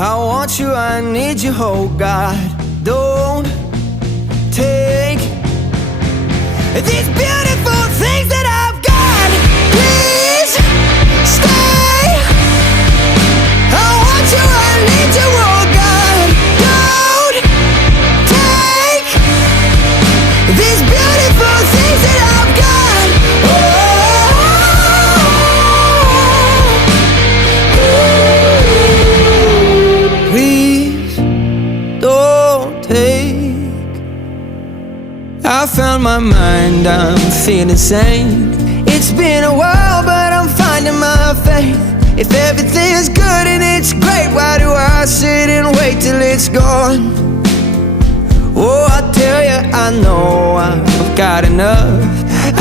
I want you, I need you, oh God. Don't take these beautiful things that I've got. Please stay. I want you, I need you, oh God. Don't take these beautiful things that I've got. Please don't take. I found my mind, I'm feeling sane. It's been a while, but I'm finding my faith. If everything's good and it's great, why do I sit and wait till it's gone? Oh, I tell you, I know I've got enough.